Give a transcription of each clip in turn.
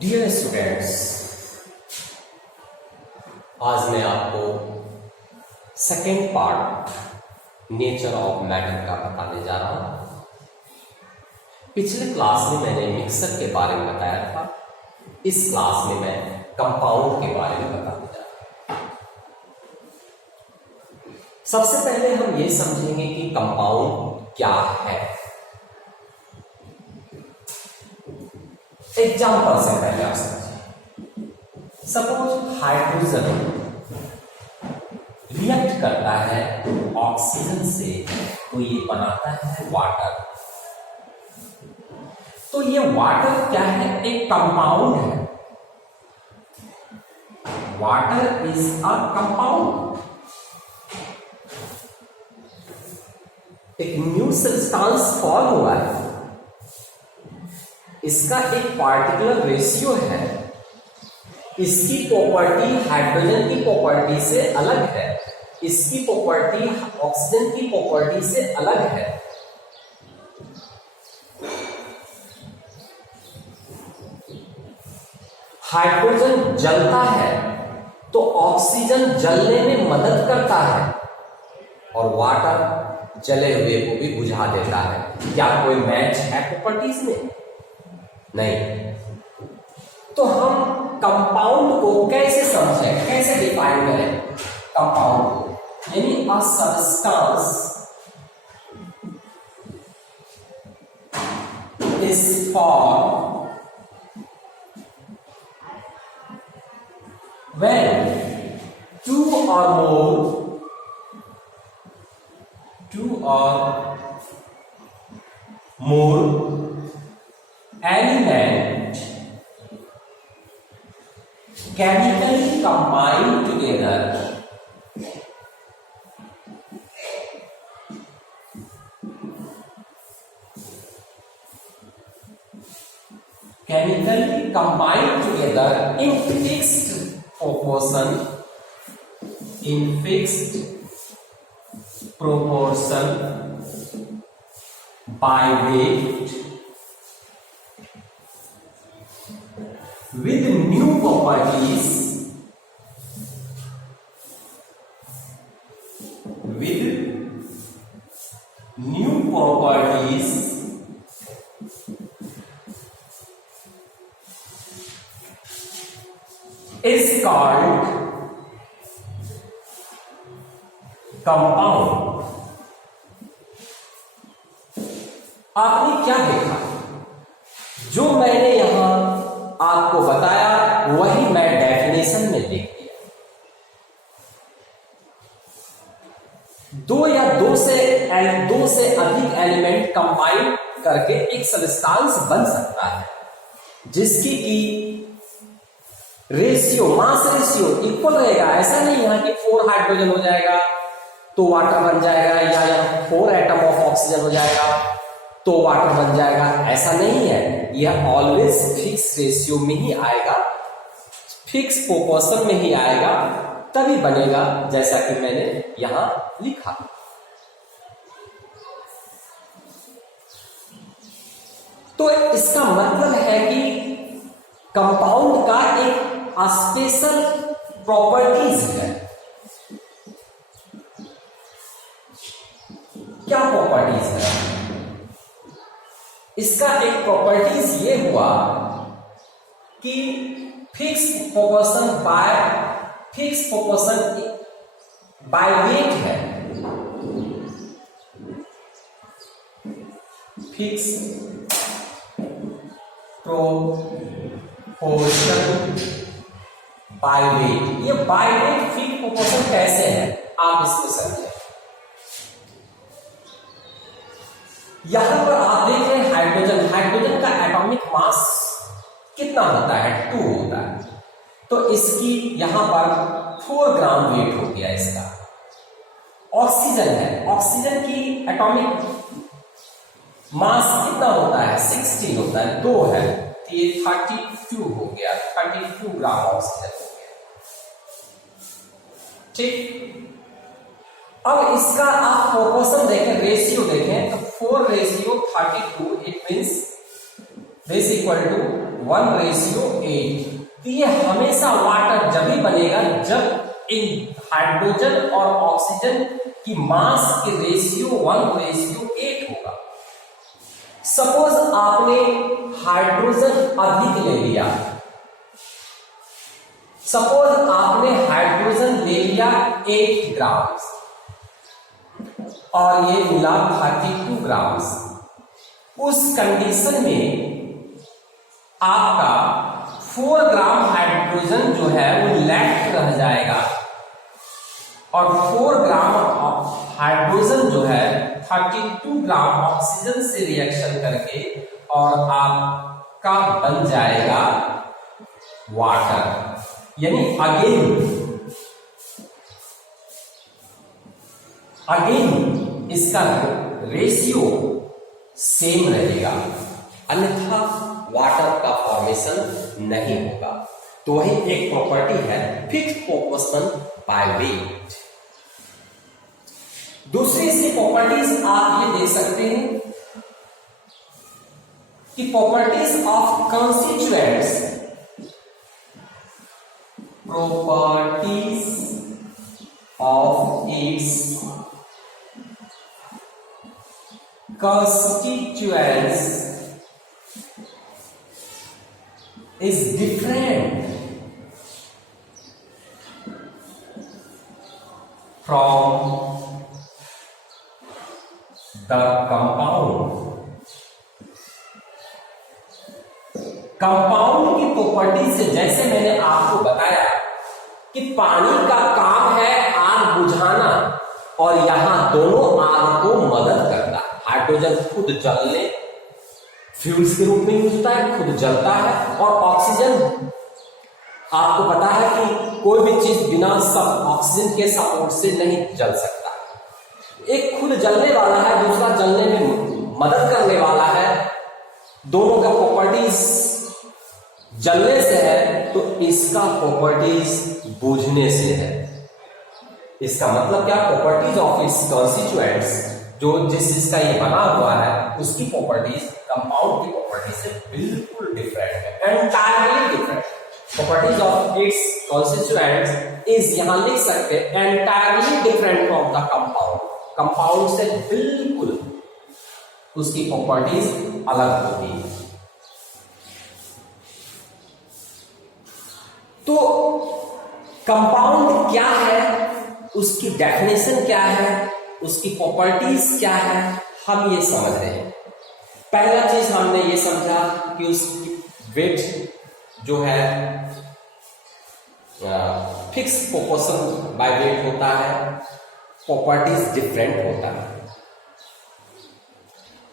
Dear students, आज मैं आपको second part nature of matter का बताने जा रहा हूं। पिछले क्लास में मैंने मिक्सर के बारे में बताया था। इस क्लास में मैं कंपाउंड के बारे में बताने जा रहा हूं। सबसे पहले हम ये समझेंगे कि कंपाउंड क्या है। एग्जाम्पल से पहले आप समझिए। सपोज हाइड्रोजन रिएक्ट करता है ऑक्सीजन से, तो ये बनाता है वाटर। तो ये वाटर क्या है? एक कंपाउंड है। Water is a compound. एक न्यू सब्सटेंस फॉर्म हुआ है, इसका एक पार्टिकुलर रेशियो है, इसकी प्रॉपर्टी हाइड्रोजन की प्रॉपर्टी से अलग है, इसकी प्रॉपर्टी ऑक्सीजन की प्रॉपर्टी से अलग है। हाइड्रोजन जलता है तो ऑक्सीजन जलने में मदद करता है और वाटर जले हुए को भी बुझा देता है। क्या कोई मैच है प्रॉपर्टीज में? नहीं। तो हम कंपाउंड को कैसे समझें, कैसे डिफाइन करें कंपाउंड को? यानी a substance is form when two or more element chemically combine together in fixed proportion by weight with new properties is called compound. आपने क्या देखा? जो मैंने यहां आपको बताया वही मैं डेफिनेशन में लिख दिया। दो से अधिक एलिमेंट कंबाइन करके एक सब्सटेंस बन सकता है जिसकी की रेशियो, मास रेशियो इक्वल रहेगा। ऐसा नहीं है कि 4 हाइड्रोजन हो जाएगा तो वाटर बन जाएगा, या 4 एटम ऑफ ऑक्सीजन हो जाएगा तो वाटर बन जाएगा। ऐसा नहीं है। यह ऑलवेज फिक्स रेशियो में ही आएगा, फिक्स प्रोपोर्शन में ही आएगा, तभी बनेगा, जैसा कि मैंने यहां लिखा। तो इसका मतलब है कि कंपाउंड का एक स्पेशल प्रॉपर्टीज है। क्या प्रॉपर्टीज है? इसका एक प्रॉपर्टीज ये हुआ कि फिक्स प्रोपोर्शन बाय वेट है। Fix proportion by weight. ये बाय वेट फिक्स प्रोपोर्शन कैसे है, आप इसको समझें। यहां पर आप देख रहे हैं हाइड्रोजन का एटॉमिक मास कितना होता है? 2 होता है। तो इसकी यहां पर 4 ग्राम वेट हो गया इसका। ऑक्सीजन है, ऑक्सीजन की एटॉमिक मास कितना होता है? 16 होता है, 2 है, तो ये 32 हो गया, 32 ग्राम ऑक्सीजन हो गया। ठीक। अब इसका आप प्रोपोर्शन देखें, रेशियो देखें, तो 4 ratio 32, it means this equal to 1:8। तो ये हमेशा वाटर जब भी बनेगा जब इन हाइड्रोजन और ऑक्सीजन की मास के रेशियो 1:8 होगा। सपोज आपने हाइड्रोजन अधिक ले लिया, सपोज आपने हाइड्रोजन ले लिया 8 ग्राम और ये मिला 32 ग्राम। उस कंडीशन में आपका 4 ग्राम हाइड्रोजन जो है वो लेफ्ट रह जाएगा और 4 ग्राम हाइड्रोजन जो है 32 ग्राम ऑक्सीजन से रिएक्शन करके और आपका बन जाएगा वाटर। यानी अगेन इसका रेशियो सेम रहेगा, अन्यथा वाटर का फॉर्मेशन नहीं होगा। तो वही एक प्रॉपर्टी है फिक्स्ड प्रोपोर्शन बाय वेट। दूसरी इसकी प्रॉपर्टीज आप ये देख सकते हैं कि properties of constituents, properties of its constituents is different from the compound। Compound की प्रॉपर्टी से, जैसे मैंने आपको बताया कि पानी का काम है आग बुझाना और यहां दोनों आग को मदद करता है। हाइड्रोजन खुद जलने फ्यूल्स के रूप में यूज होता है, खुद जलता है, और ऑक्सीजन आपको पता है कि कोई भी चीज बिना सब ऑक्सीजन के सपोर्ट से नहीं जल सकता। एक खुद जलने वाला है, दूसरा जलने में मदद करने वाला है। दोनों का प्रॉपर्टीज जलने से है तो इसका प्रॉपर्टीज बुझने से है। इसका मतलब क्या, प्रॉपर्टीज ऑफ इट्स कॉन्स्टिट्यूएंट्स, जो जिस चीज का ये बना हुआ है उसकी प्रॉपर्टीज कंपाउंड की प्रॉपर्टी से बिल्कुल डिफरेंट है, entirely different. Properties of its constituents is यहां लिख सकते हैं entirely different from the compound. Compound से बिल्कुल उसकी प्रॉपर्टीज अलग होती है। तो कंपाउंड क्या है, उसकी डेफिनेशन क्या है, उसकी प्रॉपर्टीज क्या है, हम ये समझ रहे हैं। पहला चीज हमने ये समझा कि उसकी वेट जो है फिक्स प्रोपोर्शन बाय वेट होता है, प्रॉपर्टीज डिफरेंट होता है।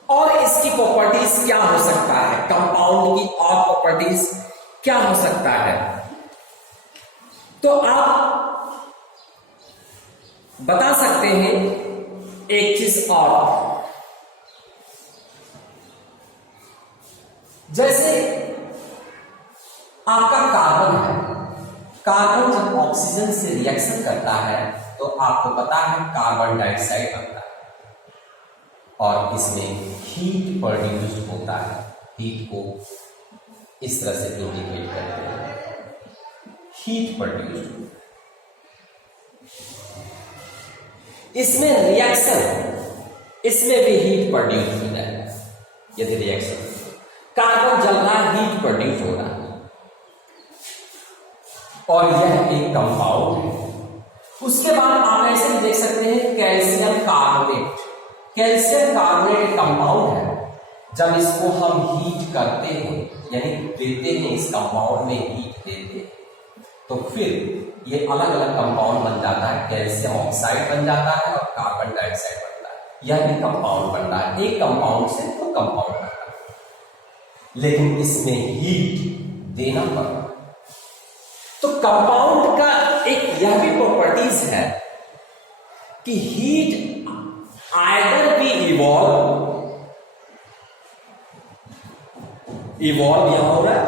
और इसकी प्रॉपर्टीज क्या हो सकता है, कंपाउंड की और प्रॉपर्टीज क्या हो सकता है, तो आप बता सकते हैं एक चीज और। जैसे आपका कार्बन है, कार्बन जब ऑक्सीजन से रिएक्शन करता है तो आपको पता है कार्बन डाइऑक्साइड बनता है और इसमें हीट प्रोड्यूस होता है। हीट को इस तरह से इंडिकेट करते हैं, हीट प्रोड्यूस। इसमें रिएक्शन, इसमें भी हीट प्रोड्यूस हो जाएगा। यदि रिएक्शन कार्बन जल रहा है, हीट प्रोड्यूस हो रहा है और यह एक कंपाउंड है। उसके बाद आप ऐसे भी देख सकते हैं कैल्शियम कार्बोनेट। कैल्शियम कार्बोनेट एक कंपाउंड है। जब इसको हम हीट करते हैं, यानी देते हैं, इस कंपाउंड में हीट देते हैं, तो फिर ये अलग अलग कंपाउंड बन जाता है। कैल्शियम ऑक्साइड बन जाता है और कार्बन डाइऑक्साइड बनता है। यह भी कंपाउंड बनता है। एक कंपाउंड से दो कंपाउंड बनता है, लेकिन इसमें हीट देना पड़ता है। तो कंपाउंड का एक यह भी प्रॉपर्टीज है कि हीट आइदर बी इवॉल्व यहां हो रहा है,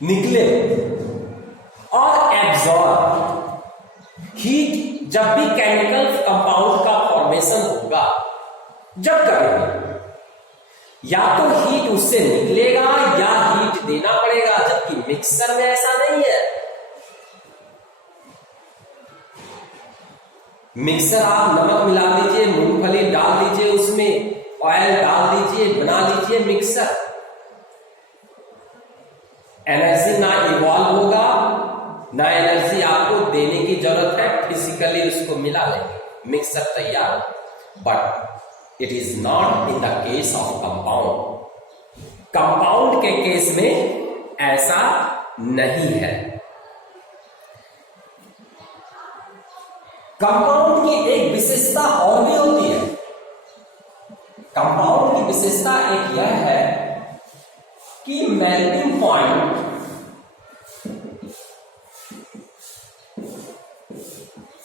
निकले और एब्जॉर्ब। हीट जब भी केमिकल कंपाउंड का फॉर्मेशन होगा, जब करेंगे, या तो हीट ही उससे निकलेगा या हीट देना पड़ेगा, जबकि मिक्सर में ऐसा नहीं है। मिक्सर आप नमक मिला दीजिए, मूंगफली डाल दीजिए, उसमें ऑयल डाल दीजिए, बना लीजिए मिक्सर। एनर्जी ना इवॉल्व होगा, ना एनर्जी आपको देने की जरूरत है, फिजिकली उसको मिला लेंगे, मिक्सर तैयार। But it is not in the case of compound. Compound के केस में ऐसा नहीं है। कंपाउंड की एक विशेषता और भी होती है। कंपाउंड की विशेषता एक यह है कि melting point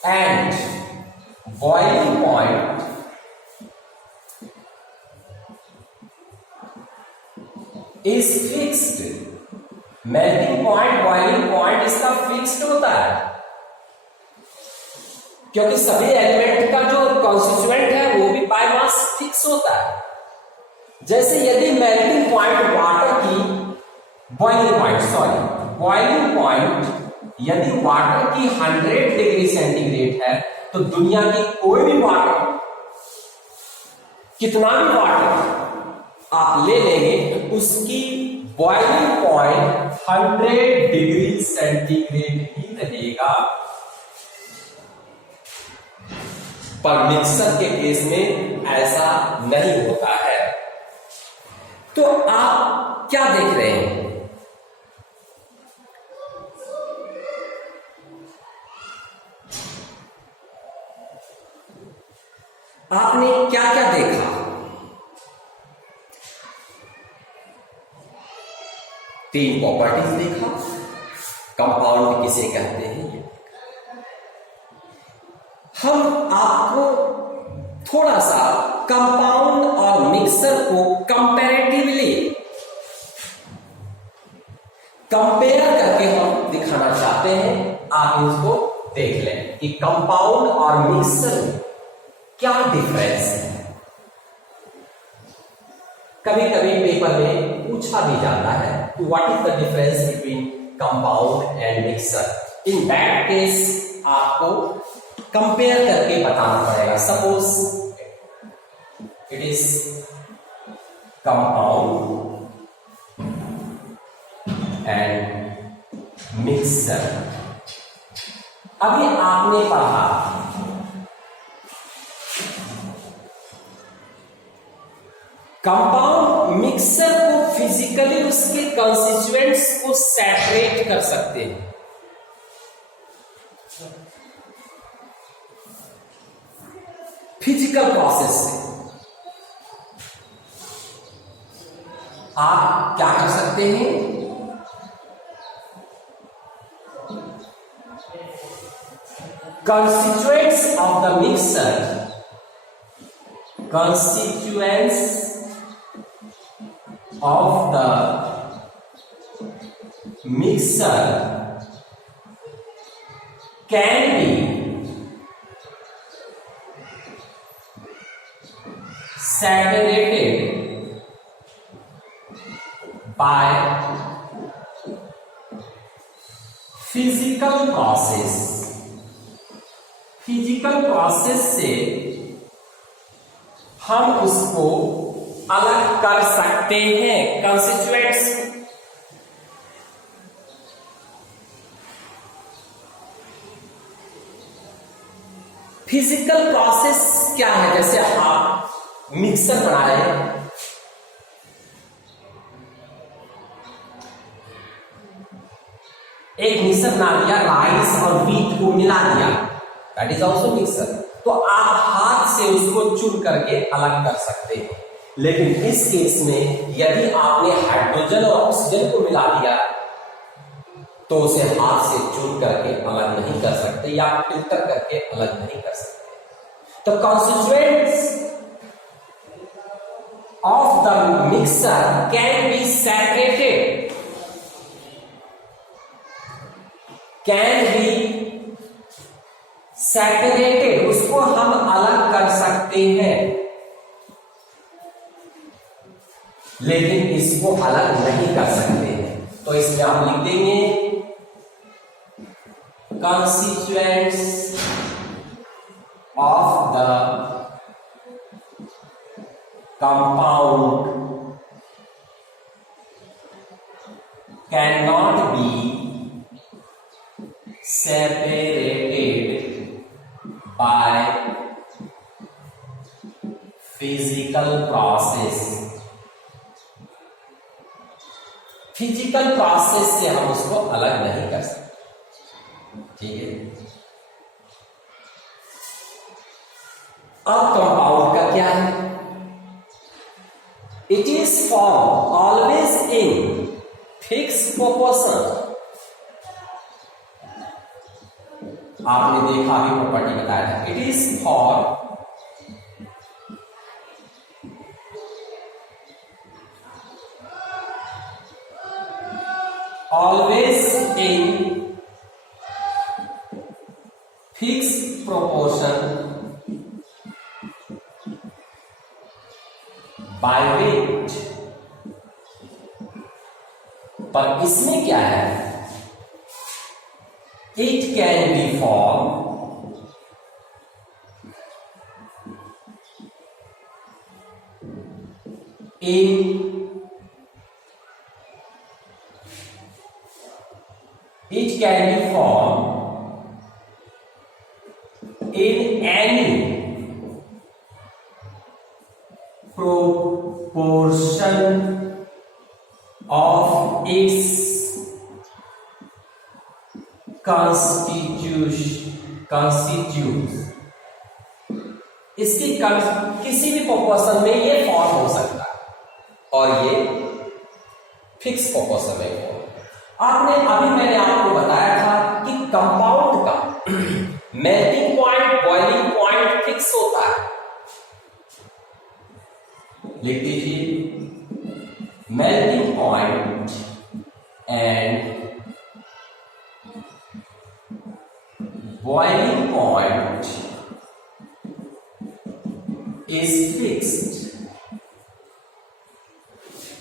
and boiling point is fixed. Melting point, boiling point इसका फिक्स्ड होता है, क्योंकि सभी एलिमेंट का जो कॉन्स्टिट्यूएंट है वो भी बाय मास फिक्स होता है। जैसे यदि मेल्टिंग पॉइंट वाटर की बॉइलिंग पॉइंट यदि वाटर की 100 डिग्री सेंटीग्रेड है, तो दुनिया की कोई भी वाटर, कितना भी वाटर आप ले लेंगे, उसकी बॉइलिंग पॉइंट 100 डिग्री सेंटीग्रेड ही रहेगा। पर मिक्सर के केस में ऐसा नहीं होता है। तो आप क्या देख रहे हैं? आपने क्या क्या देखा? तीन प्रॉपर्टीज देखा। कंपाउंड किसे कहते हैं, हम आपको थोड़ा सा कंपाउंड और मिक्सर को कंपैरेटिवली कंपेयर करके हम दिखाना चाहते हैं। आप इसको देख लें कि कंपाउंड और मिक्सर में क्या डिफरेंस है। कभी कभी पेपर में पूछा भी जाता है कि what is the difference between compound and mixer. In that case आपको कंपेयर करके बताना पड़ेगा। Suppose it is compound and mixer. अभी आपने पढ़ा कंपाउंड मिक्सर को फिजिकली उसके कंस्टिट्यूएंट्स को सेपरेट कर सकते हैं। फिजिकल प्रोसेस से आप क्या कर सकते हैं? Constituents of the mixer, constituents of the mixer can be separated by physical process। Physical process से हम उसको अलग कर सकते हैं कंस्टिट्यूएंट्स। फिजिकल प्रोसेस क्या है? जैसे आप मिक्सर बना रहे हैं, एक मिक्सर बना दिया, राइस और व्हीट को मिला दिया, दैट इज ऑल्सो मिक्सर। तो आप हाथ से उसको चुन करके अलग कर सकते हैं। लेकिन इस केस में यदि आपने हाइड्रोजन और ऑक्सीजन को मिला दिया तो उसे हाथ से चुन करके अलग नहीं कर सकते या फिल्टर करके अलग नहीं कर सकते। तो constituents of the mixer can be separated, can be separated, उसको हम अलग कर सकते हैं। लेकिन इसको अलग नहीं कर सकते हैं। तो इसमें आप लिख देंगे constituents of the compound cannot be separated by physical process। Physical process से हम उसको अलग नहीं कर सकते। ठीक है, अब कंपाउंड का क्या है? It is form always in fix proportion. आपने देखा अभी प्रॉपर्टी बताया था, it is for always in fixed proportion by weight। पर इसमें क्या है? It can be formed in any proportion of its constitutes। इसकी किसी भी प्रोपोर्शन में ये फॉर्म हो सकता है और ये फिक्स प्रोपोर्शन में फॉर्म। आपने अभी मैंने आपको बताया था कि कंपाउंड का melting point, boiling point fix होता है। लिख दीजिए melting point and boiling point is fixed.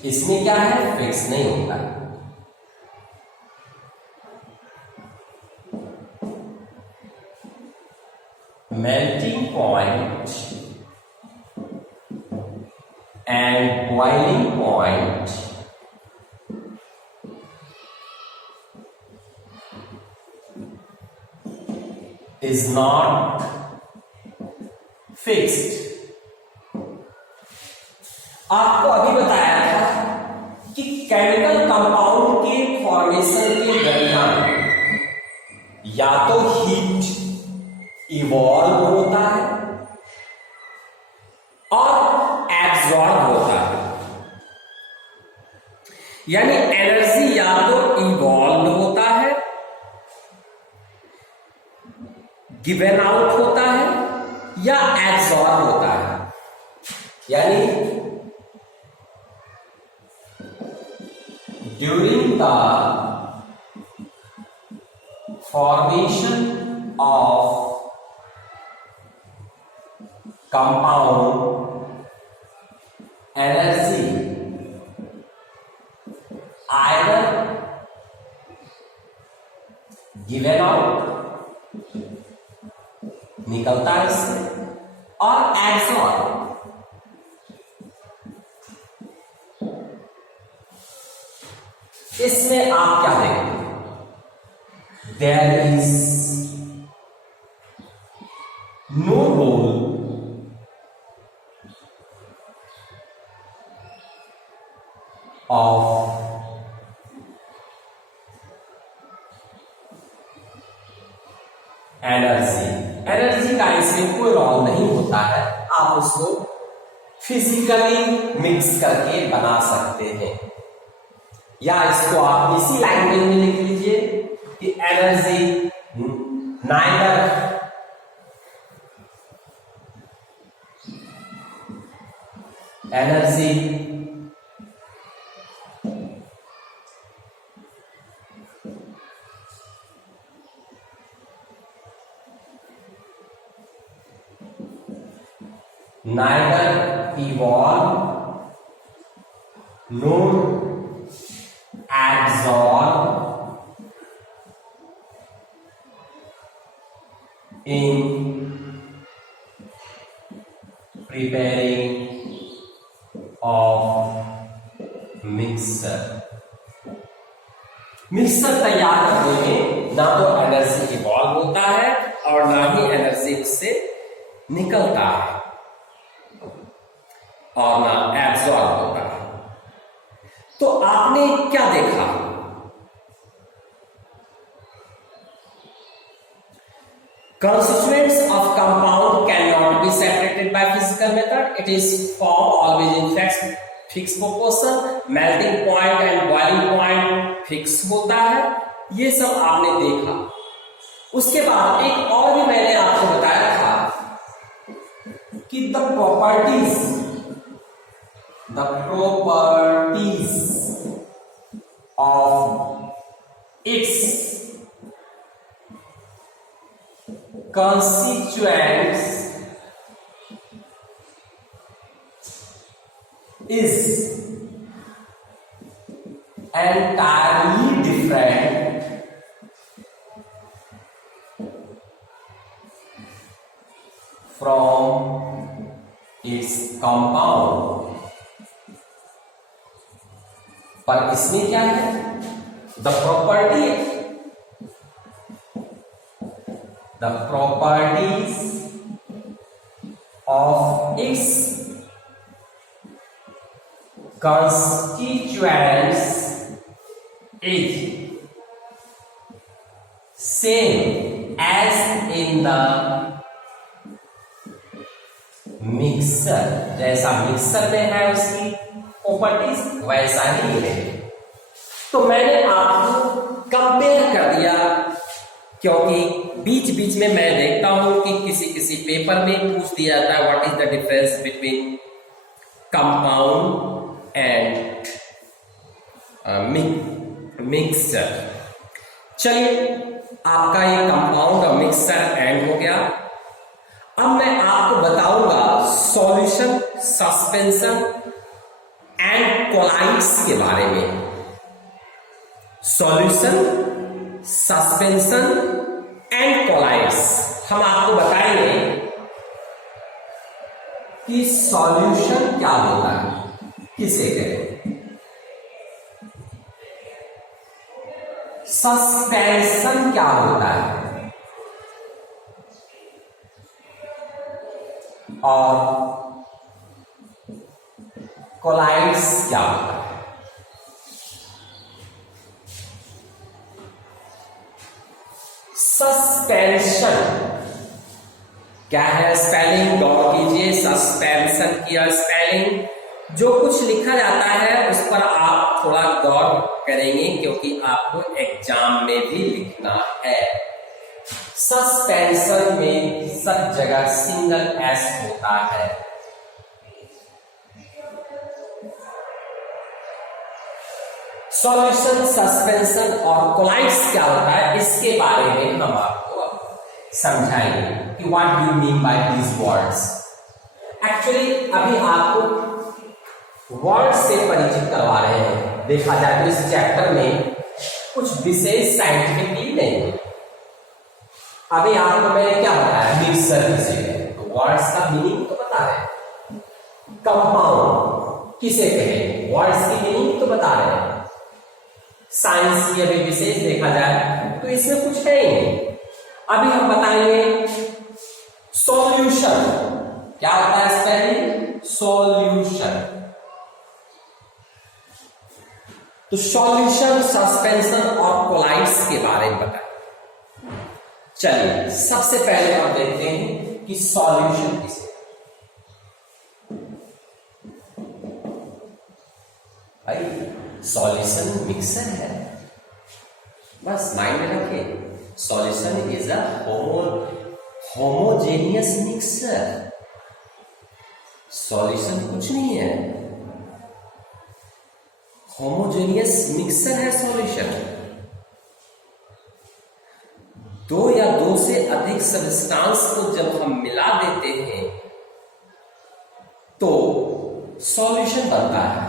इसमें क्या है? फिक्स नहीं होता है। melting point and boiling point is not fixed। आपको अभी बताया था कि केमिकल कंपाउंड के फॉर्मेशन के दरमियान या तो हीट इवॉल्व होता है और एब्जॉर्ब होता है। यानी एनर्जी या तो इवॉल्व होता है, गिवन आउट होता है या एब्जॉर्ब होता है। यानी during the formation of compound, energy either given out निकलता है इससे और एब्सॉर्ब। इसमें आप क्या देखेंगे? There is no role of energy का इसमें कोई रोल नहीं होता है। आप उसको फिजिकली मिक्स करके बना सकते हैं, या इसको आप इसी लैंग्वेज में लिख लीजिए कि energy neither neither evolve node absorb in preparing of mixer. Mixer तैयार करने में ना तो एनर्जी इवॉल्व होता है और ना ही एनर्जी उससे निकलता है और ना एब्जॉर्ब होता है। तो आपने क्या देखा? Constituents of compound cannot be separated by physical method. It is form always in fixed proportion. Melting point and boiling point fix होता है। ये सब आपने देखा। उसके बाद एक और भी मैंने आपको बताया था कि the properties of its constituents is entirely different from its compound। पर इसमें क्या है? The properties of its constituents is same as in the mixer. जैसा मिक्सर में है उसकी प्रॉपर्टीज वैसा ही है। तो मैंने आपको कंपेयर कर दिया, क्योंकि बीच बीच में मैं देखता हूं कि किसी किसी पेपर में पूछ दिया जाता है what is the difference between compound and mixer. चलिए, आपका ये कंपाउंड और मिक्सर एंड हो गया। अब मैं आपको बताऊंगा सॉल्यूशन, सस्पेंशन एंड कोलाइड्स के बारे में। सॉल्यूशन, सस्पेंशन एंड कोलाइड्स हम आपको बताएंगे कि सॉल्यूशन क्या होता है, किसे कहते हैं, सस्पेंशन क्या होता है और कोलाइड्स क्या होता है। सस्पेंशन क्या है? स्पेलिंग गौर कीजिए। सस्पेंशन की स्पेलिंग, जो कुछ लिखा जाता है उस पर आप थोड़ा गौर करेंगे, क्योंकि आपको एग्जाम में भी लिखना है। सस्पेंशन में सब जगह सिंगल एस होता है। सॉल्यूशन, सस्पेंशन और कोलाइड्स क्या होता है, इसके बारे में हम आपको समझाएंगे कि what do you mean by these words. Actually अभी आपको वर्ड से परिचित करवा रहे हैं। देखा जाए तो इस चैप्टर में कुछ विशेष साइंटिफिक नहीं। अभी आपको मैंने क्या बताया, मिक्सर किसे कहे, तो वर्ड्स का मीनिंग तो बता रहे हैं। कंपाउंड किसे कहे, वर्ड्स की मीनिंग तो बता रहे हैं। साइंस की अभी विशेष देखा जाए तो इसमें कुछ है ही नहीं। अभी हम बताएंगे सॉल्यूशन क्या होता है, स्पेलिंग सॉल्यूशन। तो सॉल्यूशन, सस्पेंशन और कोलाइड्स के बारे में बताएं। चलिए, सबसे पहले हम देखते हैं कि सॉल्यूशन किसे, भाई सॉल्यूशन मिक्सर है, बस माइंड में रखिए। Solution is a homogeneous mixer. Solution कुछ नहीं है, होमोजेनियस मिक्सर है सॉल्यूशन। दो या दो से अधिक सब्सटेंस को जब हम मिला देते हैं तो सॉल्यूशन बनता है।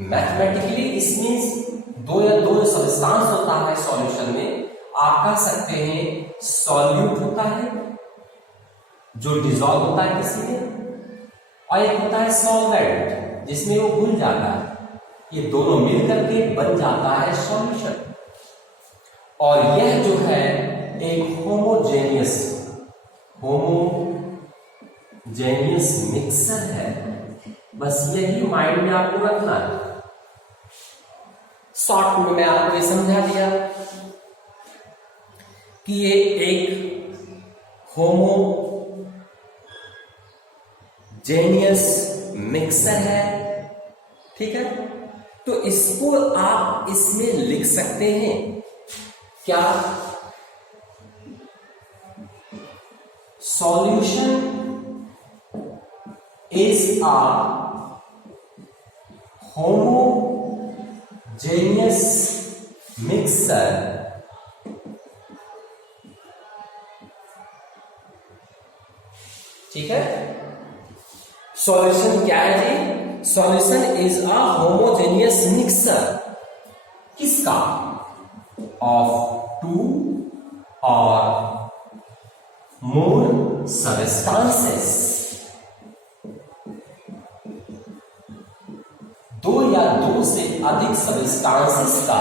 मैथमेटिकली इस मीन्स दो या दो सब्सटेंस होता है सॉल्यूशन में, आप कह सकते हैं सॉल्यूट होता है जो डिसॉल्व होता है किसी में, और एक होता है सॉल्वेंट जिसमें वो घुल जाता है। ये दोनों मिलकर के बन जाता है सॉल्यूशन। और यह जो है एक होमोजेनियस मिक्सर है। बस यही माइंड में आपको रखना है। शॉर्ट में मैं आपको ये समझा दिया कि ये एक होमोजेनियस मिक्सर है, ठीक है। तो इसको आप इसमें लिख सकते हैं क्या, solution is a homogeneous mixture ठीक है। सॉल्यूशन क्या है जी? Solution is a homogeneous mixture किसका? ऑफ टू और मोर सबस्टांसेस, दो या दो से अधिक सबस्टांसेस का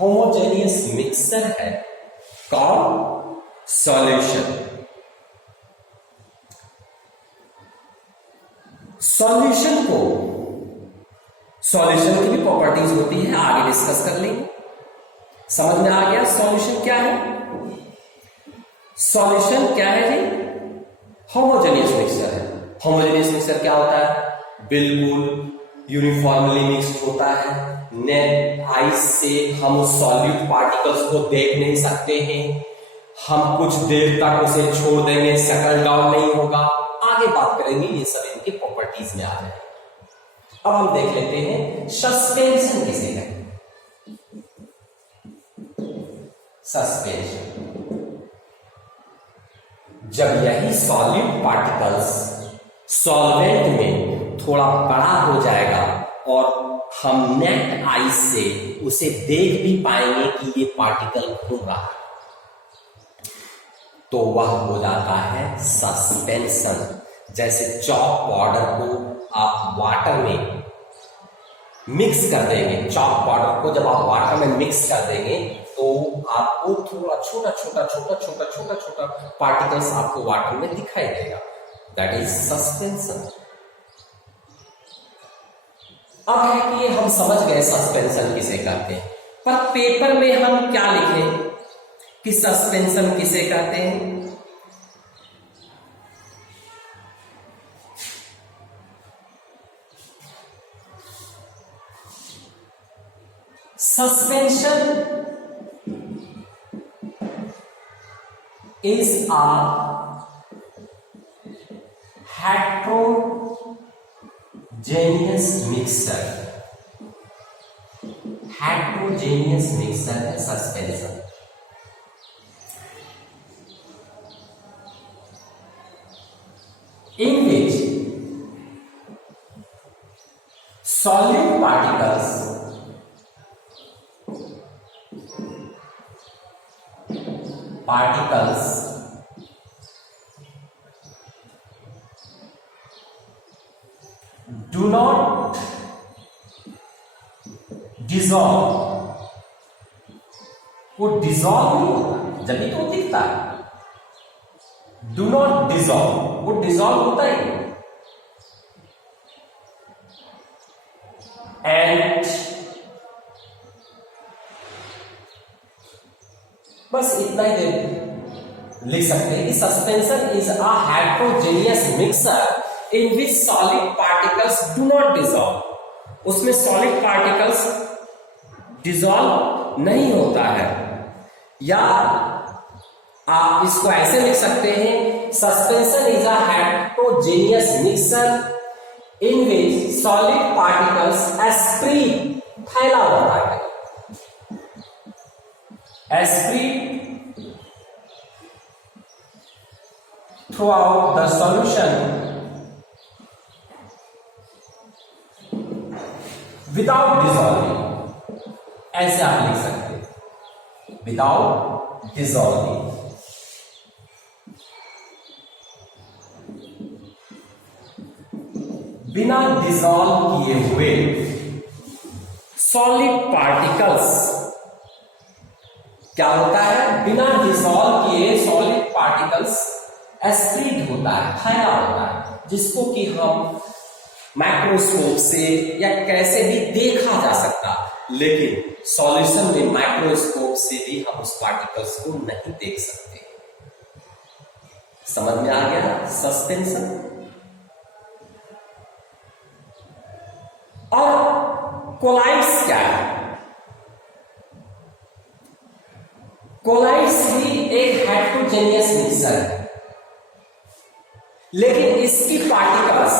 होमोजेनियस मिक्सर है कॉल्ड सॉल्यूशन। सॉल्यूशन की भी प्रॉपर्टीज होती है, आगे डिस्कस कर लेंगे। समझ में आ गया सॉल्यूशन क्या है? सॉल्यूशन क्या है जी? होमोजेनियस मिक्सर है। होमोजेनियस मिक्सर क्या होता है? बिल्कुल यूनिफॉर्मली मिक्स्ड होता है। नेट आइस से हम सॉल्यूट पार्टिकल्स को देख नहीं सकते हैं, हम कुछ देर तक उसे छोड़ देंगे, सेटल डाउन नहीं होगा। आगे बात करेंगे, ये सब इनकी प्रॉपर्टीज में आ जाए। अब हम देख लेते हैं सस्पेंशन किसे कहते हैं। सस्पेंशन जब यही सॉलिड पार्टिकल्स सॉल्वेंट में थोड़ा बड़ा हो जाएगा और हम नेट आइस से उसे देख भी पाएंगे कि ये पार्टिकल घूम रहा है, तो वह हो जाता है सस्पेंशन। जैसे चॉक पाउडर को आप वाटर में मिक्स कर देंगे, चॉक पाउडर को जब आप वाटर में मिक्स कर देंगे तो आपको थोड़ा छोटा पार्टिकल्स आपको वाटर में दिखाई देगा, दैट इज सस्पेंशन। अब है कि हम समझ गए सस्पेंशन किसे कहते हैं, पर पेपर में हम क्या लिखें कि सस्पेंशन किसे कहते हैं? Suspension is a heterogeneous mixture। heterogeneous mixture है suspension. in which solid particles do not dissolve। वो डिसॉल्व नहीं होता, जब भी तो दिखता है। डू नॉट डिसॉल्व, वो डिसॉल्व होता ही नहीं। एंड बस इतना ही लिख सकते हैं कि suspension is a heterogeneous mixer in which solid particles do not dissolve. उसमें सॉलिड पार्टिकल्स डिसॉल्व नहीं होता है। या आप इसको ऐसे लिख सकते हैं, suspension is a heterogeneous mixer in which solid particles spread, फैला होता है, spread throughout the solution without dissolving, ऐसे आप लिख सकते हैं, विदाउट डिसॉल्विंग। बिना डिसॉल्व किए हुए सॉलिड पार्टिकल्स, क्या होता है, बिना डिसॉल्व किए सॉलिड पार्टिकल्स स्प्रेड होता है, फैला होता है, जिसको कि हम माइक्रोस्कोप से या कैसे भी देखा जा सकता, लेकिन सॉल्यूशन में माइक्रोस्कोप से भी हम उस पार्टिकल्स को नहीं देख सकते। समझ में आ गया सस्पेंशन? और कोलाइड्स क्या है? कोलाइड्स भी एक हेट्रोजेनियस मिक्सचर है, लेकिन इसकी पार्टिकल्स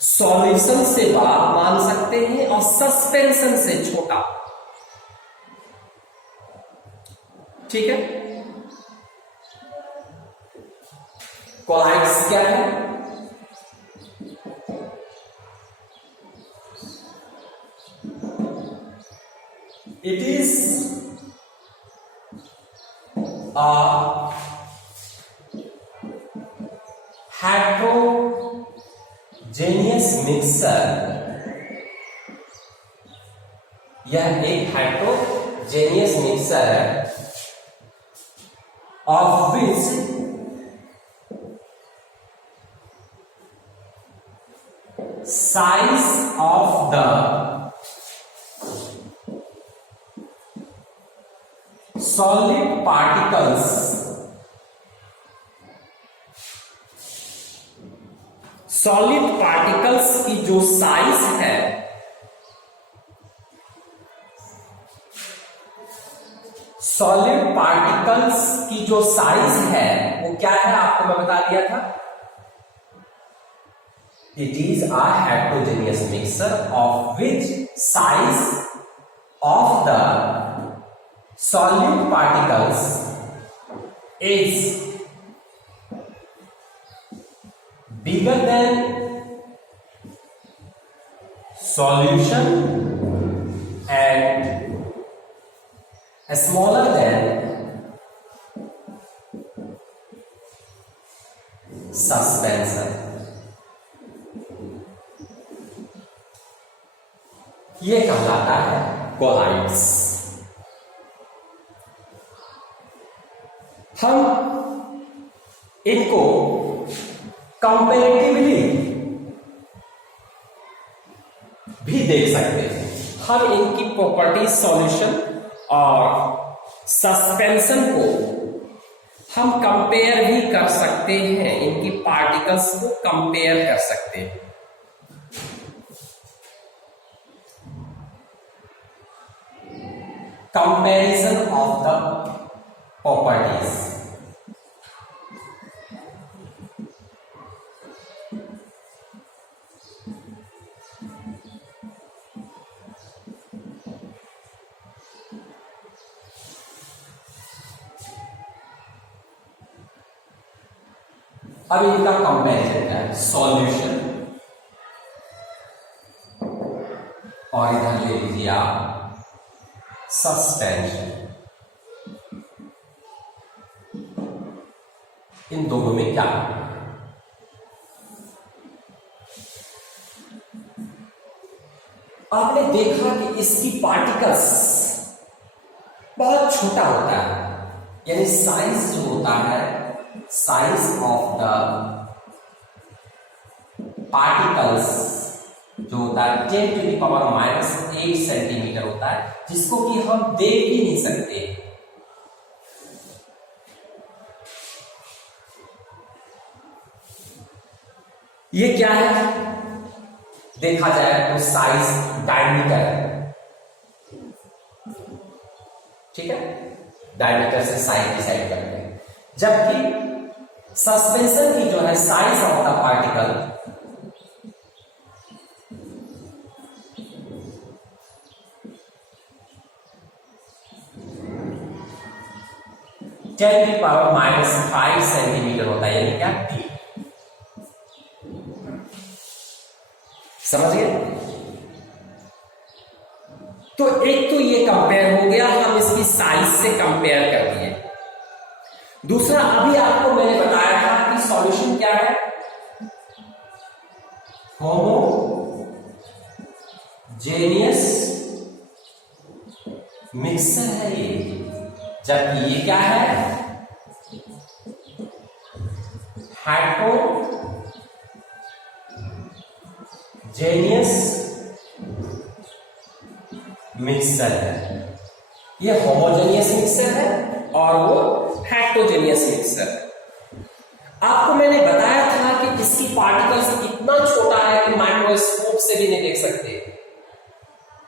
सॉल्यूशन से बड़ा मान सकते हैं और सस्पेंशन से छोटा। ठीक है, कोलाइड्स क्या है? It is a heterogeneous mixture, यह एक heterogeneous mixture है of which size of the solid particles solid particles की जो साइज है, सॉलिड पार्टिकल्स की जो साइज है वो क्या है, आपको मैं बता दिया था। It is a heterogeneous mixture of which size of the solid particles is bigger than solution and smaller than suspension। ये कहलाता है कोलाइड्स। हम इनको कंपैरेटिवली भी देख सकते हैं। हम इनकी प्रॉपर्टी सॉल्यूशन और सस्पेंशन को हम कंपेयर भी कर सकते हैं, इनकी पार्टिकल्स को कंपेयर कर सकते हैं। Comparison of the properties. अब इनका कंपैरिजन है सॉल्यूशन, और इधर ले लीजिए आप सस्पेंशन। इन दोनों में क्या है? आपने देखा कि इसकी पार्टिकल्स बहुत छोटा होता है, यानी साइज जो होता है, साइज ऑफ द पार्टिकल्स जो होता है 10⁻⁻8 सेंटीमीटर होता है, जिसको कि हम देख ही नहीं सकते। ये क्या है? देखा जाए तो साइज डायमीटर, ठीक है, डायमीटर से साइज डिसाइड करते हैं, जबकि सस्पेंशन की जो है size of the particle 10⁻⁻5 centimetre होता है, यानी क्या टी। समझ गए? तो एक तो ये कंपेयर हो गया, हम इसकी साइज से कंपेयर कर दिए। दूसरा, अभी आपको मैंने बताया था कि सॉल्यूशन क्या है, होमोजेनियस मिक्सर है ये, जबकि ये क्या है, हेटेरोजेनियस मिक्सर है। ये होमोजेनियस मिक्सर है और वो हेटेरोजेनियस मिक्सर है। आपको मैंने बताया था कि इसकी पार्टिकल्स इतना छोटा है कि माइक्रोस्कोप से भी नहीं देख सकते,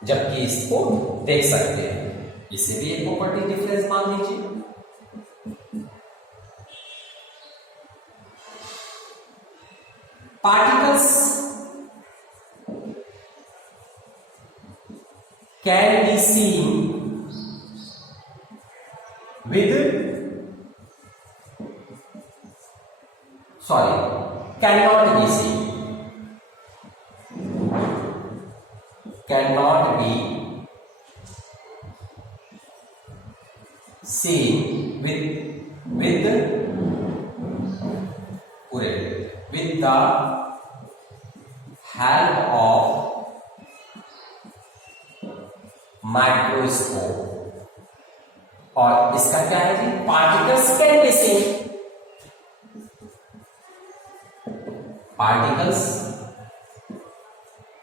जबकि इसको देख सकते हैं। इसे भी एक प्रॉपर्टी डिफरेंस मान लीजिए। Particles can be seen with cannot be seen with the help of microscope. और इसका क्या है कि particles can be seen, particles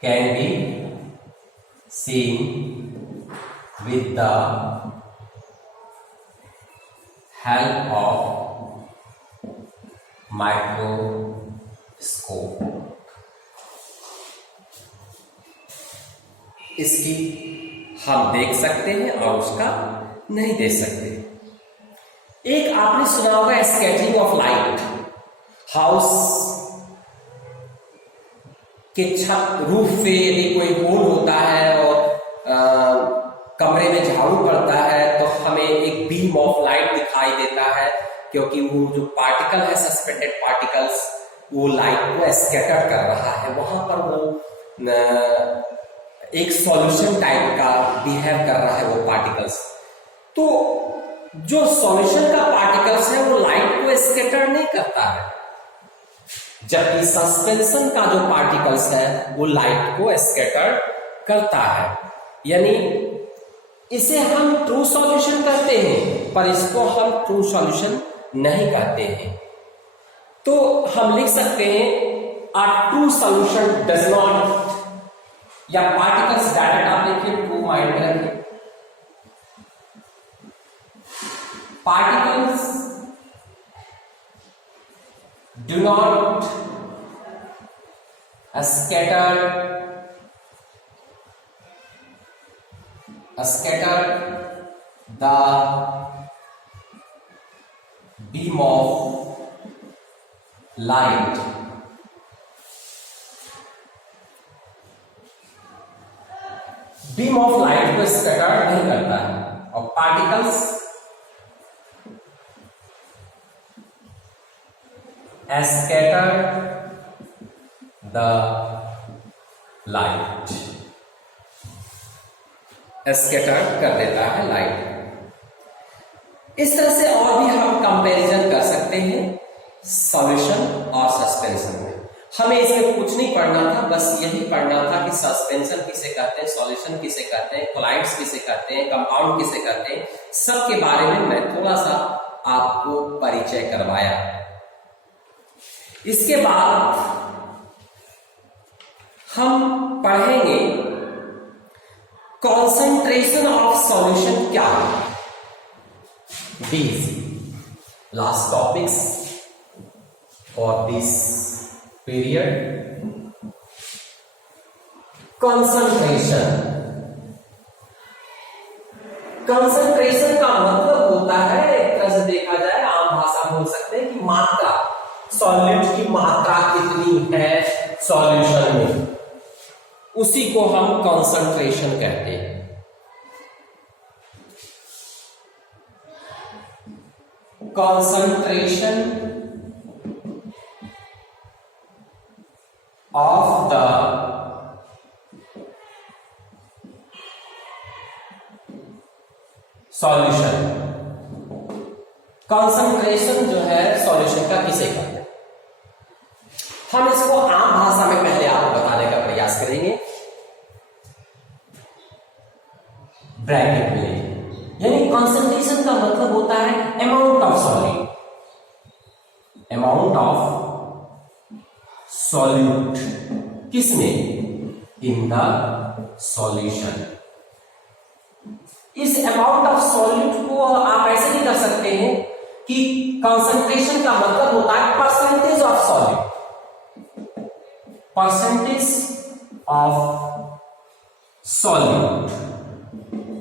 can be seen with the help of microscope। इसकी हम देख सकते हैं और उसका नहीं देख सकते। एक आपने सुना होगा स्कैटरिंग ऑफ लाइट। हाउस के छत, रूफ पे यदि कोई होल होता है और कमरे में झाड़ू पड़ता है तो हमें एक बीम ऑफ लाइट दिखाई देता है, क्योंकि वो जो पार्टिकल है, सस्पेंडेड पार्टिकल्स, वो लाइट को स्कैटर कर रहा है। वहां पर वो एक सॉल्यूशन टाइप का बिहेव कर रहा है वो पार्टिकल्स। तो जो सॉल्यूशन का पार्टिकल्स है वो लाइट को स्कैटर नहीं करता है, जबकि सस्पेंशन का जो पार्टिकल्स है वो लाइट को स्कैटर करता है। यानी इसे हम ट्रू सॉल्यूशन कहते हैं, पर इसको हम ट्रू सॉल्यूशन नहीं कहते हैं। तो हम लिख सकते हैं a true solution does not, या पार्टिकल्स डायरेक्ट आप लिखिए, ट्रू माइंड में रखिए, particles do not scatter the beam of light को स्कैटर नहीं करता है, और particles scatter the light, scatter कर देता है लाइट। इस तरह से और भी हम कंपैरिजन कर सकते हैं सॉल्यूशन और सस्पेंशन में। हमें इसमें कुछ नहीं पढ़ना था, बस यही पढ़ना था कि सस्पेंशन किसे कहते हैं, सॉल्यूशन किसे कहते हैं, कोलाइड्स किसे कहते हैं, कंपाउंड किसे कहते हैं, सब के बारे में मैं थोड़ा सा आपको परिचय करवाया। इसके बाद हम पढ़ेंगे कॉन्सेंट्रेशन ऑफ सॉल्यूशन क्या है। These last topics for this period. Concentration का मतलब होता है, एक तरह से देखा जाए, आम भाषा बोल सकते हैं कि मात्रा, सॉल्यूट की मात्रा कितनी है सॉल्यूशन में, उसी को हम कंसंट्रेशन कहते हैं। Concentration of the solution, concentration जो है सॉल्यूशन का किसे कहते हैं। हम इसको आम भाषा में पहले आपको बताने का प्रयास करेंगे। ब्रैकेट में, यानी कंसंट्रेशन का मतलब होता है amount of solute, amount of solute किसमें, इन द सॉल्यूशन। इस अमाउंट ऑफ सॉल्यूट को आप ऐसे भी कर सकते हैं कि कंसंट्रेशन का मतलब होता है percentage of solute, percentage of solute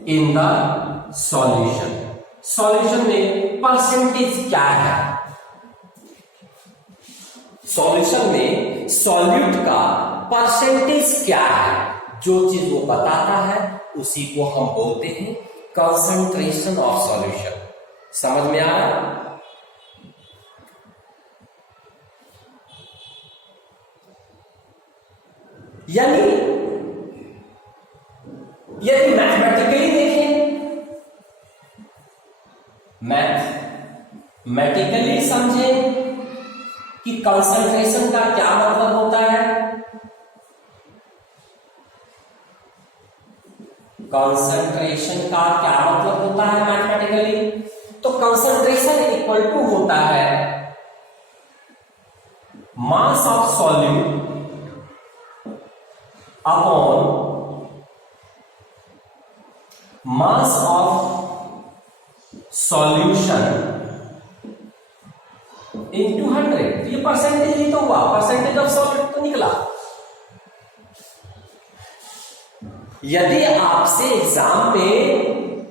in the solution. Solution में परसेंटेज क्या है, सॉल्यूशन में सॉल्यूट का परसेंटेज क्या है, जो चीज वो बताता है उसी को हम बोलते हैं कंसंट्रेशन ऑफ सॉल्यूशन। समझ में आ रहा? यानी यदि मैथमेटिकली देखें, मैथमेटिकली समझें कि कंसंट्रेशन का क्या मतलब होता है, कंसंट्रेशन का क्या मतलब होता है मैथमेटिकली, तो कंसंट्रेशन इक्वल टू होता है mass of solute upon mass of solution into 100। ये परसेंटेज ही तो हुआ, परसेंटेज ऑफ सॉल्यूट तो निकला। यदि आपसे एग्जाम में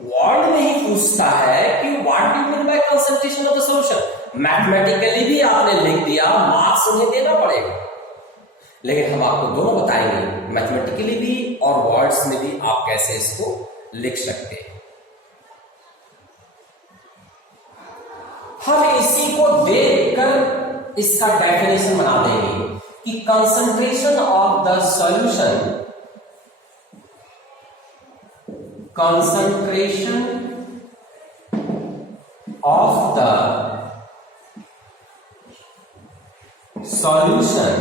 वर्ड में ही पूछता है कि what do you mean by concentration of the solution, mathematically भी आपने लिख दिया, मार्क्स उन्हें देना पड़ेगा। लेकिन हम आपको दोनों बताएंगे, मैथमेटिकली भी और वर्ड्स में भी आप कैसे इसको लिख सकते हैं। हम इसी को देखकर इसका डेफिनेशन बना देंगे कि concentration of the solution, concentration of the solution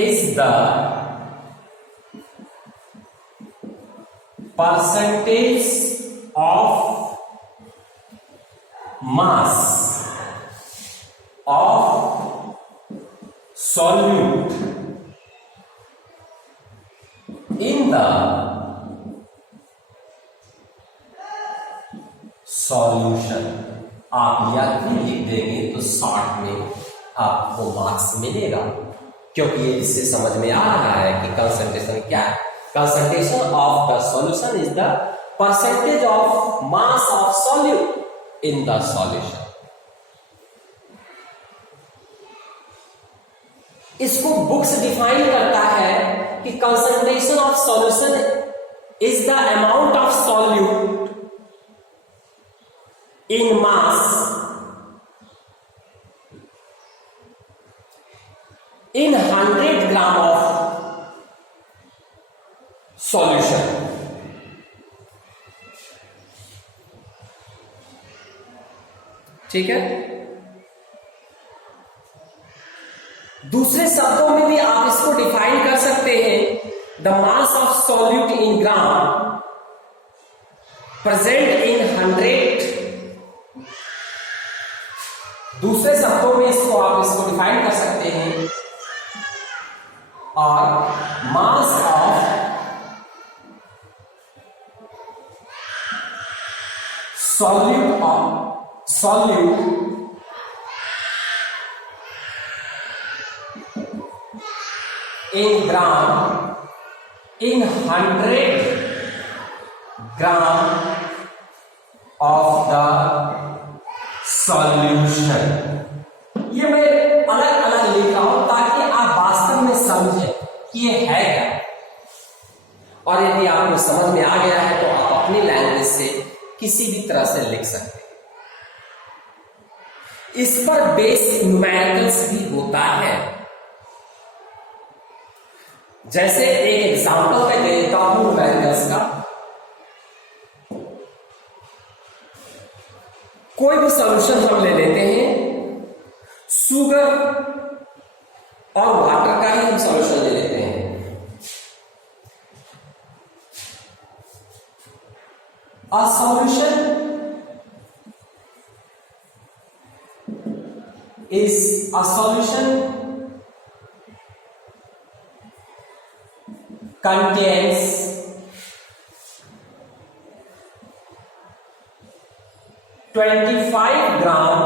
is the percentage of mass of solute in the solution. आप या भी लिख देंगे तो शॉर्ट में आपको मार्क्स मिलेगा, क्योंकि ये इससे समझ में आ रहा है कि कंसंट्रेशन क्या है। Concentration of the solution is the percentage of mass of solute in the solution. इसको बुक्स डिफाइन करता है कि concentration of solution is the amount of solute in mass in 100 gram of solution. ठीक है, दूसरे शब्दों में भी आप इसको डिफाइन कर सकते हैं, the mass of solute in gram present in 100। दूसरे शब्दों में इसको आप इसको डिफाइन कर सकते हैं, और mass of solute in gram in 100 gram of the solution। ये मैं अलग अलग लिख रहा हूं ताकि आप वास्तव में समझें कि ये है क्या, और यदि आपको समझ में आ गया है तो आप अपनी लैंग्वेज से किसी भी तरह से लिख सकते हैं। इस पर बेस न्यूमेरिकल्स भी होता है। जैसे एक एग्जांपल मैं देता हूं न्यूमेरिकल्स का, कोई भी सॉल्यूशन हम ले लेते हैं, शुगर और वाटर का ही हम सॉल्यूशन ले लेते हैं। A solution is a solution contains 25 gram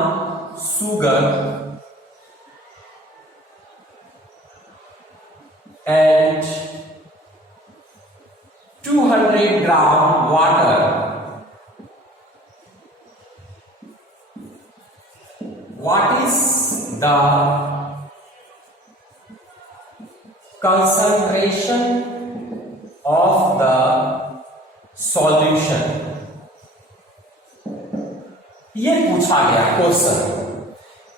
sugar and 200 gram water. What is the concentration of the solution? ये पूछा गया क्वेश्चन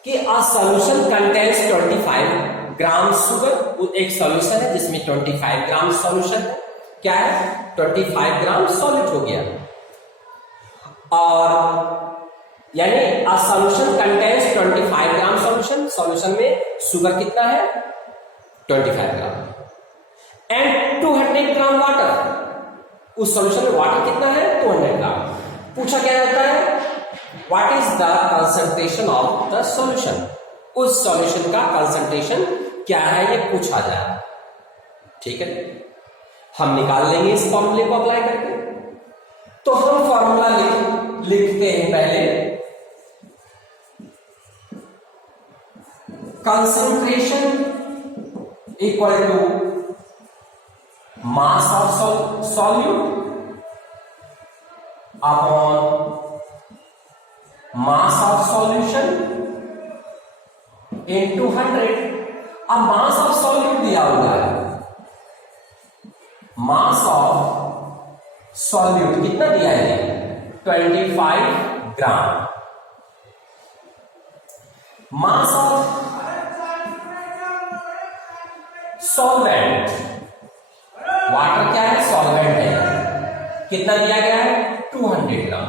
कि a solution contains 25 gram sugar. एक सॉल्यूशन है जिसमें 25 ग्राम सॉल्यूशन है। क्या है? 25 ग्राम सॉलिड हो गया। और यानी a solution contains 25 gram solution, solution में शुगर कितना है? 25 ग्राम एंड 200 ग्राम वाटर। उस सॉल्यूशन में वाटर कितना है? 200 ग्राम। पूछा क्या जाता है? What is the concentration of the solution? उस सॉल्यूशन का कंसंट्रेशन क्या है, ये पूछा जाए। ठीक है, हम निकाल लेंगे इस फॉर्मूले को अप्लाई करके। तो हम फॉर्मूला लिखते हैं पहले। Concentration equal to mass of solute upon mass of solution into 100। अब मास ऑफ सॉल्यूट दिया हुआ है, मास ऑफ सॉल्यूट कितना दिया है? 25 ग्राम। मास ऑफ सॉल्वेंट, वाटर क्या है? सॉल्वेंट है। कितना दिया गया है? 200 ग्राम।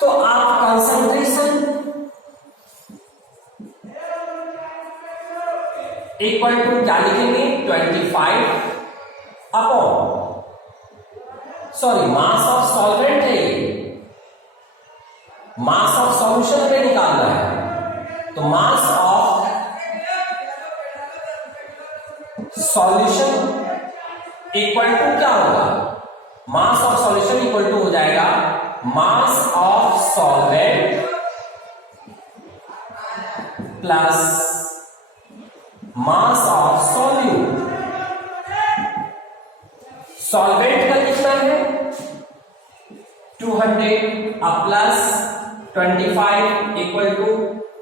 तो आप कंसंट्रेशन इक्वल टू क्या लिखेंगे? 25 upon, sorry, mass of solvent है ये, मास ऑफ सॉल्यूशन पे निकालना है। तो mass of solution equal to क्या होगा? Mass of solution equal to हो जाएगा mass of solvent plus mass of solute. Solvent का कितना है? 200 अब प्लस 25 इक्वल टू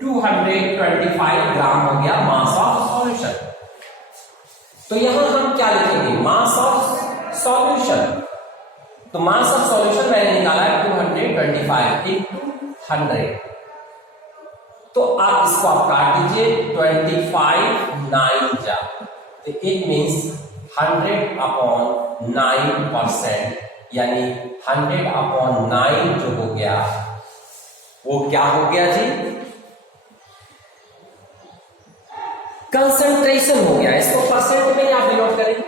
225 ग्राम हो गया मास ऑफ सॉल्यूशन। तो यहां हम क्या लिखेंगे? मास ऑफ सॉल्यूशन। तो मास ऑफ सॉल्यूशन मैंने निकाला है 225 इंटू 100। तो आप इसको आप काट दीजिए, 25 9 जा, तो इट मीन्स 100 अपॉन 9%, यानी 100 अपॉन 9 जो हो गया वो क्या हो गया जी? कंसंट्रेशन हो गया। इसको परसेंट में आप डिनोट करेंगे,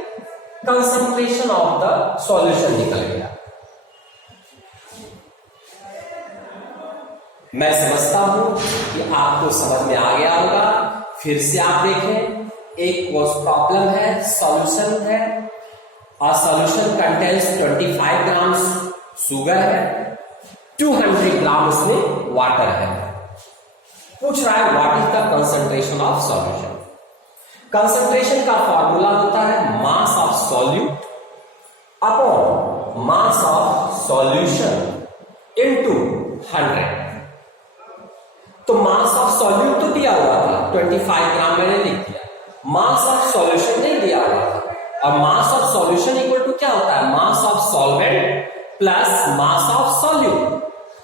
कंसंट्रेशन ऑफ द सॉल्यूशन निकल गया। मैं समझता हूं कि आपको समझ में आ गया होगा। फिर से आप देखें, एक प्रॉब्लम है, सॉल्यूशन है। A solution contains 25 gram sugar है, 200 ग्राम उसमें वाटर है। पूछ रहा है what is the concentration of solution. Concentration का फॉर्मूला होता है mass of solute upon mass of solution into 100। तो मास ऑफ सॉल्यूट तो दिया हुआ था 25 ग्राम, मैंने लिख दिया। मास ऑफ सॉल्यूशन नहीं दिया हुआ था। और mass of solution equal to क्या होता है? Mass of solvent plus mass of solute.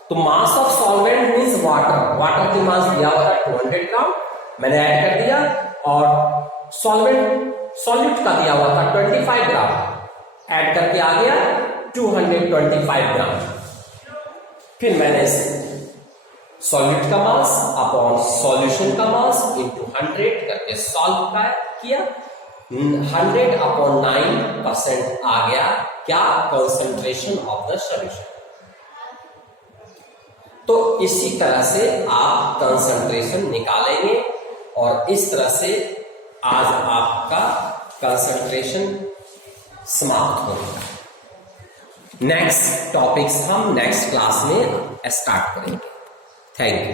तो mass of solvent means water, water की मास दिया हुआ था 200 ग्राम, मैंने ऐड कर दिया। और सॉल्यूट का दिया हुआ था 25 ग्राम, ऐड करके आ गया 225 ग्राम। फिर मैंने सॉलिड का मास अपॉन सॉल्यूशन का मास इंटू 100 करके सॉल्व किया। 100 अपॉन 9% आ गया क्या, कंसंट्रेशन ऑफ द सॉल्यूशन। तो इसी तरह से आप कंसंट्रेशन निकालेंगे और इस तरह से आज आपका कंसंट्रेशन समाप्त होगा। नेक्स्ट टॉपिक्स हम नेक्स्ट क्लास में स्टार्ट करेंगे। Thank you.